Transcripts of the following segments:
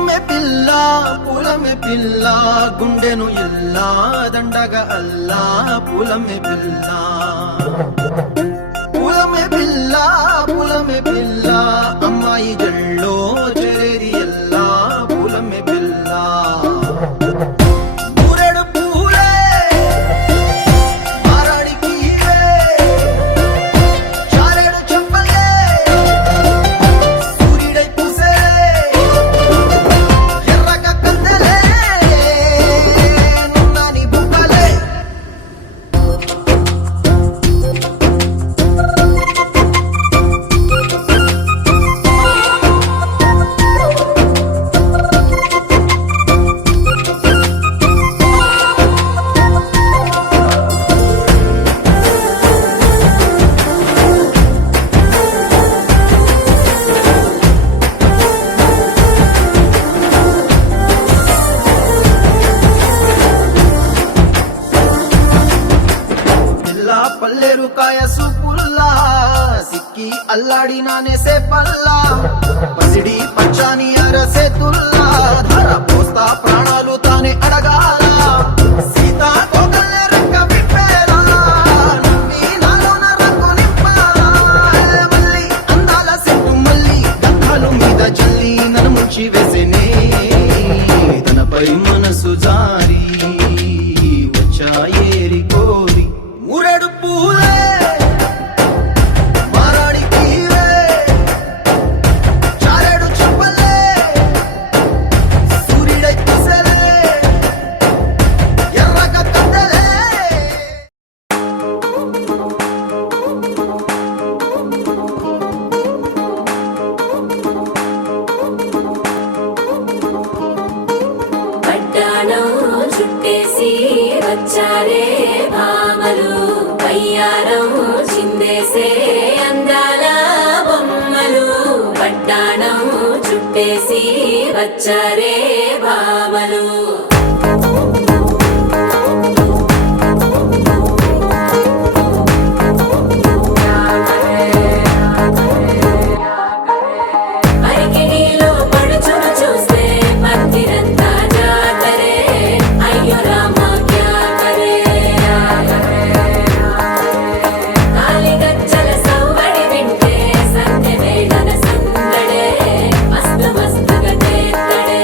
పూలమే పిల్ల గుండెను ఇల్లా దండగా అల్లా పూలమే పిల్ల పూలమే పిల్ల అమ్మాయి జల్లో చెరేది ఎల్లా పూలమే పిల్ల ఊరెడు పూలే మారాడికి చారేడు చెప్పలే సూర్యుడై పూసే ఎర్రగా కత్తెలే నున్నాని బుక్కలే పల్లేరు కాయసు పుల్లా సిక్కి అల్లాడినానేసే పల్లా పసిడి పచ్చాని అరసే తుల్లా ధర పోస్తా ప్రాణాలు తానే అడగాల సీతా కోకల్లే రెక్క విప్పేలా నవ్వి నాలోన రంగు నింపాలా మళ్ళీ అందాల సెట్టు మళ్ళీ గంధాలు మీద చల్లి నన్ను ముంచి వేసేనే తనపై మనసు జారి వచ్చా ఏరి కోరి ఊరెడు పూలే మారాడికి చారేడు చెప్పలే సూర్యుడై పూసలే ఎర్రగా కత్తెలే పట్టాణం చుట్టేసి వచ్చారే భామలు వయ్యారం చిందేసే అందాల బొమ్మలు పట్టాణం చుట్టేసి వచ్చారే భామలు పరికిణీలో పడుచును చూస్తే మందిరంతా జాతరే అయ్యో రామా క్యా కరే కాలిగజ్జల సవ్వడి వింటే సంధ్య వేళన సందడే మస్తు మస్తుగా చేత్తడే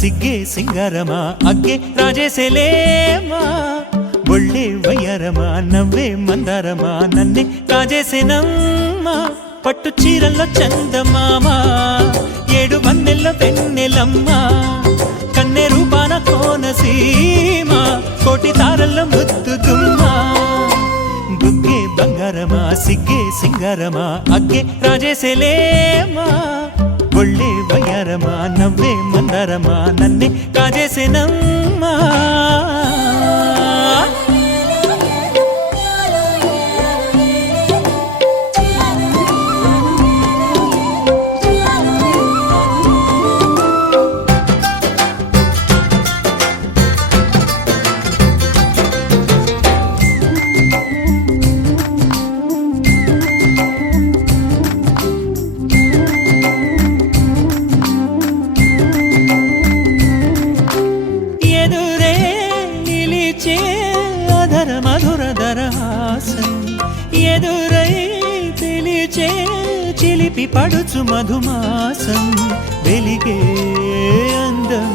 సిగ్గే సింగారమా అగ్గే రాజేసేలేమా ఒళ్ళే వయ్యారమా నవ్వే మందారమా నన్నే కాజేసేనమ్మా పట్టు చీరల్లో చందమామా 7 వన్నెల్లో వెన్నెలమ్మా కన్నె రూపాన కోనసీమ కోటి తారల్లో ముద్దుగుమ్మా బుగ్గే బంగారమా సిగ్గే సింగారమా అగ్గే రాజేసేలేమా ఒళ్ళే వయ్యారమా నవ్వే మందారమా నన్నే కాజేసేనమ్మా ఎదురై పిలిచే చిలిపి పడుచు మధుమాసం వెలిగే అందం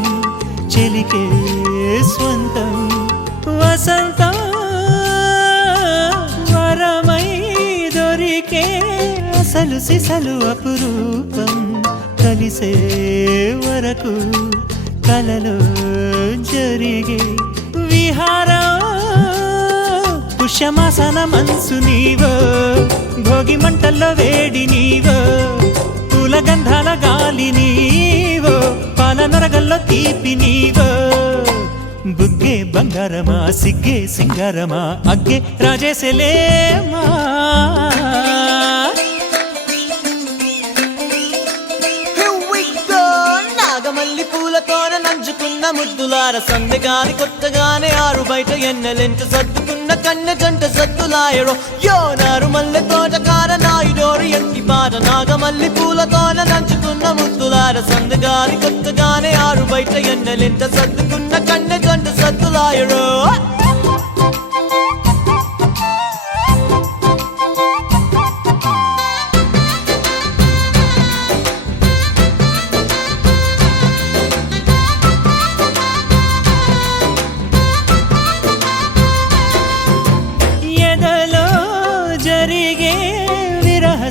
చెలికే స్వంతం వసంతం వరమై దొరికే అసలు సిసలు అపురూపం కలిసే వరకు కలలో జరిగే విహారం పుష్యమాసన మనసు నీవో భోగి మంటల్లో వేడి నీవో పూల గంధాల గాలి నీవో పాల నరగల్లో తీపి నీవో బుగ్గే బంగారమా సిగ్గే సింగారమా అగ్గే రాజేసేలేమా నాగమల్లి పూలతోన నంచుకున్న ముద్దులార సందెగాని కొత్తగానే ఆరు బయట ఎన్నెలెంట సర్దుకున్న కన్నె జంట సద్దులాయడో యోనారు మల్లె తోటకార నాయుడోరు ఎంటి పాట నాగమల్లి పూలతోన నంచుకున్న ముద్దులార సందెగాని కొత్తగానే ఆరు బయట ఎన్నెలెంట సర్దుకున్న కన్నె జంట సద్దులాయడో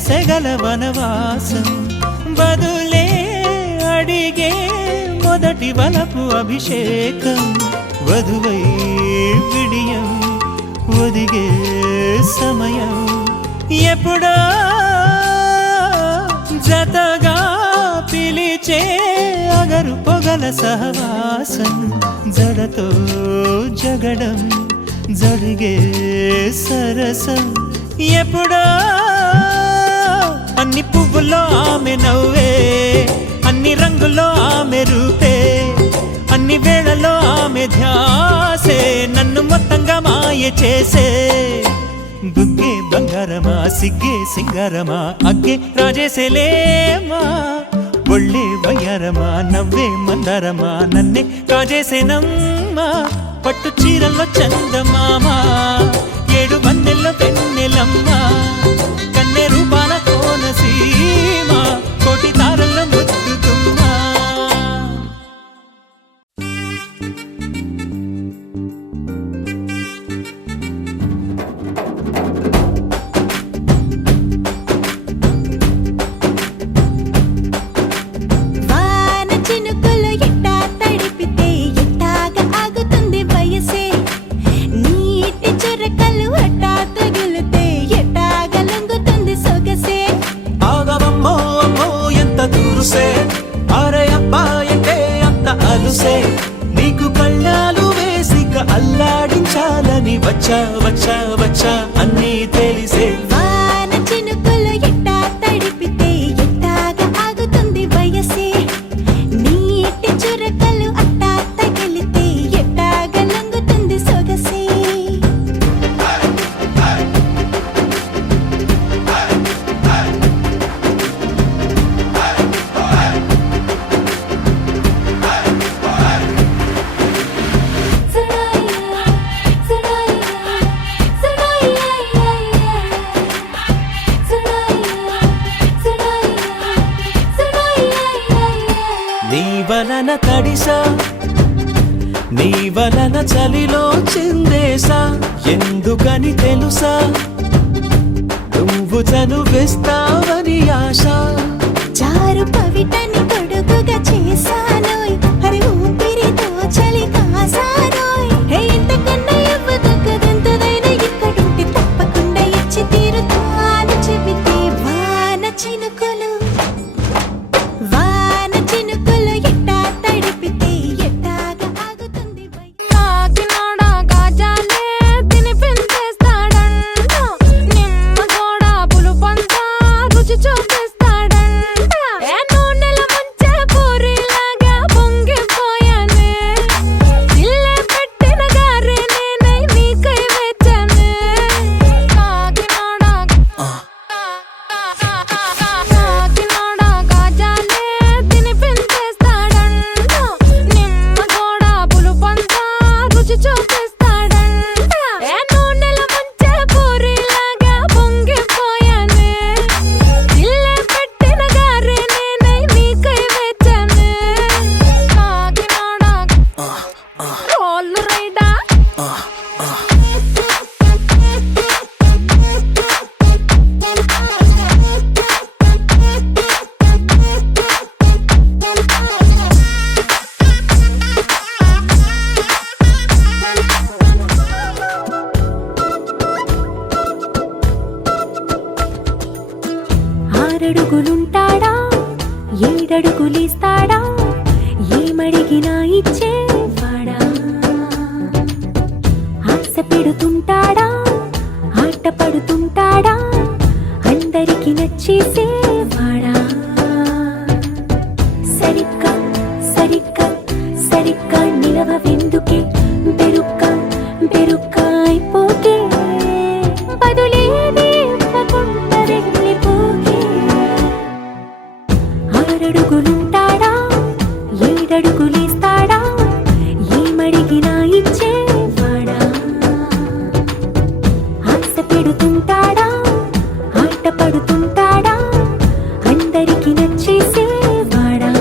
సెగల వనవాసం బదులే అడిగే మొదటి వలపు అభిషేకం వధువై విడియం ఒదిగే సమయం ఎప్పుడో జతగా పిలిచే అగరు పొగల సహవాసం జడతో జగడం జరిగే సరసం ఎప్పుడో అన్ని పువ్వుల్లో ఆమె నవ్వే అన్ని రంగుల్లో ఆమె రూపే అన్ని వేళలో ఆమె ధ్యాసే నన్ను మొత్తంగా మాయ చేసే బుగ్గే బంగారమా సిగ్గే సింగారమా అగ్గే రాజేసేలేమా ఒళ్ళే వయ్యారమా నవ్వే మందారమా నన్నే కాజేసేనమ్మా పట్టు చీరల్లో చందమామా 7 వన్నెల్లో వెన్నెలమ్మా కన్నె రూపాన కోనసీమ కోటి తారల్లో ముద్దుగుమ్మా వాన చినుకులు ఎట్టా తడిపితే ఎట్టాగా ఆగుతుంది వయసే నీటి చురకలు అట్టా తగిలితే ఎట్టాగా లొంగుతుంది సొగసే ఆగవమ్మో అమ్మో ఎంత దూరుసే అరే అబ్బాయంటే అంత అలుసే నీకు కళ్ళాలు వేసిక అల్లాడించాలని వచ్చా వచ్చా వచ్చా అన్నీ తెలిసే వాన చినుకులు ఎట్టా తడిపితే ఎట్టాగా ఆగుతుంది వయసే నీటి చురకలు అట్టా తగిలితే ఎట్టాగా లొంగుతుంది సొగసే సునాయా సునాయా సునాయా వలన తడిసా నీ వలన చలిలో చిందేసా ఎందుకని తెలుసా నువ్వు చనువిస్తావని ఆశ చారు పవిటని కొడుకుగా చేశానోయ్ హరి ఊపిరితో చలి కాసానోయ్ హే ఇంతకన్నా ఇవ్వదగ్గదెంతదైనా ఇక్కడుంటే తప్పకుండా ఇచ్చి తీరుతాను చెబితే వాన చినుకులు ఎట్టా తడిపితే ఎట్టాగా ఆగుతుంది కాకినాడ గాజాలే తినిపించేస్తాడంట నిమ్మ కూడా పులుపంతా రుచి చూపిస్తాడంట ఏ నూనెల ముంచే పూరిలాగా పొంగిపోయానే ఇల్లే పెట్టిన గారే నేనై నీకై వెచ్చనే కాకినాడ గాజాలే తినిపించేస్తాడంట నిమ్మ కూడా పులుపంతా రుచి చూపిస్తాడంట ఏ నూనెల ముంచే పూరిలాగా పొంగిపోయానే ఇల్లే పెట్టిన గారే నేనై నీకై వెచ్చనే కాకినాడ రోల్ రైడా ఆరడుగులుంటాడా ఏడడుగులిస్తాడా ఏమడిగినా ఇచ్చేవాడా ఆశ పెడుతుంటాడా ఆట పడుతుంటాడా అందరికి నచ్చేసేవాడా సరిగ్గా సరిగ్గా సరిగ్గా నిలవెందుకే బెరుక్క అయిపోకే బదులేది ఇవ్వకుండా వెళ్ళిపోకే ఆరడుగులుంటాడా ఏడడుగులిస్తాడా ఏమడిగినా ఇచ్చేవాడా ఆశ పెడుతుంటాడా ఆట పడుతుంటాడా అందరికి నచ్చేసేవాడా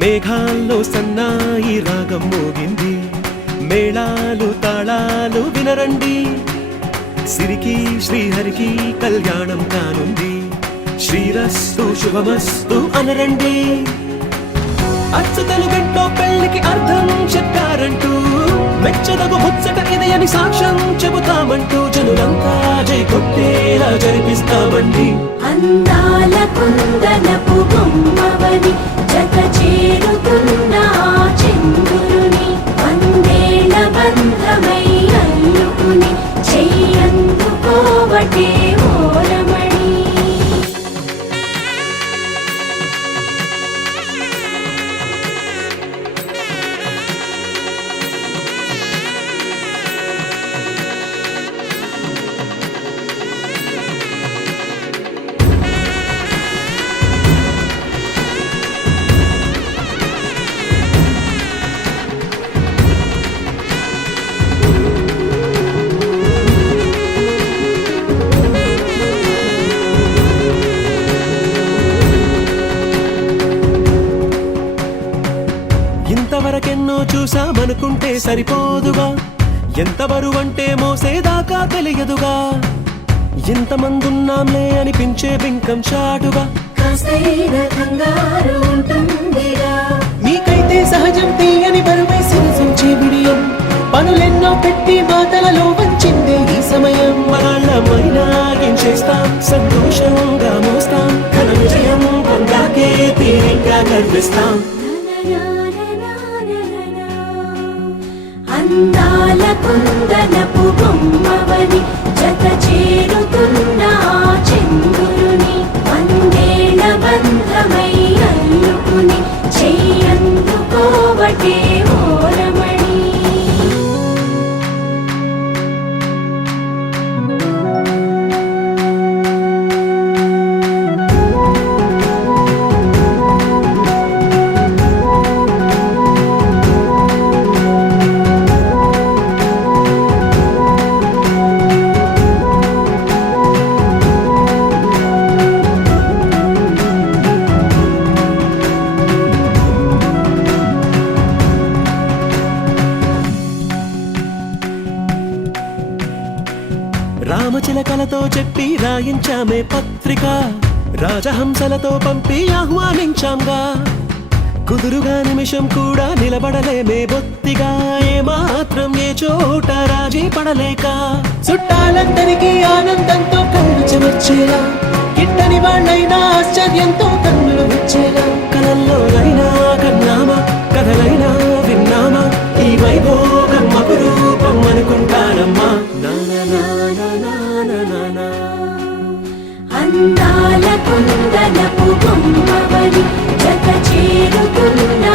మేఘాల్లో సన్నాయి రాగం మోగింది మేళాలు తాళాలు వినరండి సిరికి శ్రీహరికి కళ్యాణం కానుంది శ్రీరస్తు శుభమస్తు అనరండి అచ్చతలు గంటో పెళ్లికి అర్థం చెప్పారంటూ మెచ్చదగు ముచ్చట ఇది అని సాక్ష్యం చెబుతామంటూ జనులంతా జై కొట్టేలా జరిపిస్తామండి అందాల కుందనపు బొమ్మవని జత చేరుతున్న ఆ చంద్రుని వందేళ్ల బంధమై అల్లుకుని చెయ్యందుకోవటే ఓరమణి ఇంతవరకెన్నో చూసామనుకుంటే సరిపోదుగా ఎంత బరువంటే మోసేదాకా తెలియదుగా ఇంతమందున్నాంలే అనిపించే బింకం చాటుగా కాస్తైన కంగారు ఉంటుందిరా మీకైతే సహజం తీయని బరువై సిరసించే బిడియం పనులెన్నో పెట్టి మాటలలో వంచిందే ఈ సమయం మనాళ్ళమైనా ఏం చేస్తాం సంతోషంగా మోస్తాం ఘన విజయం పొందాకే తీరిగ్గా కనిపిస్తాం అందాల కుందనపు బొమ్మవని జత చేరుతున్న ఆ చంద్రుని వందేళ్ల బంధమై అల్లుకుని చెయ్యందుకోవటే ఓ రాతలతో చెప్పి రాయించామే పత్రిక రాజహంసలతో పంపి ఆహ్వానించాంగా కుదురుగా నిమిషం కూడా నిలబడలేమే బొత్తిగా ఏమాత్రం ఏ చోట రాజీ పడలేక చుట్టాలందరికీ ఆనందంతో కళ్ళు చెమర్చేలా గిట్టని వాళ్ళైనా ఆశ్చర్యంతో కన్నులు వచ్చేలా కలల్లోనైనా కన్నామా కథలైనా విన్నామా ఈ వైభోగం అపురూపం అనుకుంటానమ్మా అందాల కుందనపు బొమ్మవని జత చేరుతున్నా